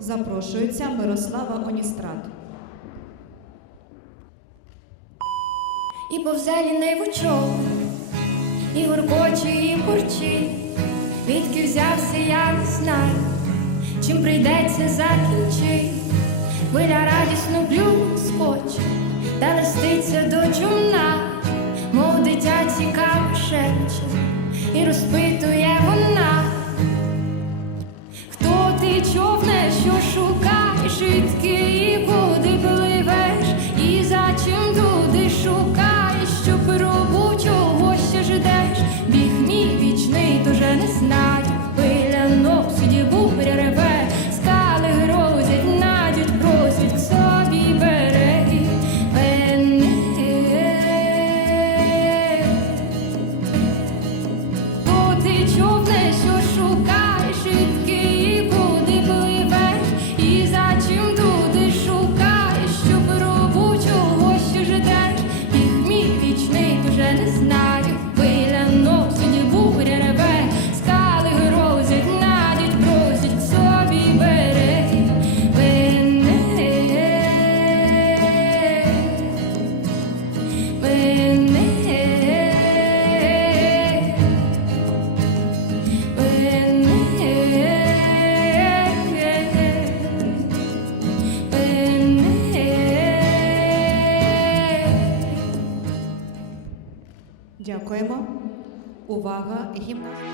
запрошується Мирослава Оністрат. І повзе лінивочок, і гуркоче, і бурчить, відки взявся, я не знаю, чим прийдеться закінчить. Хвиля радісно блюскоче, та листиться до човна, не знаю, пиля носить, буря реве, скали грозять, надють, просять собі береги мене. То ти що шукаєш, і куди пливеш, і за чим туди шукаєш, що пробу чогось ждеш, їх мій вічний дуже не знаю, Дякуємо. Увага, гімнастика.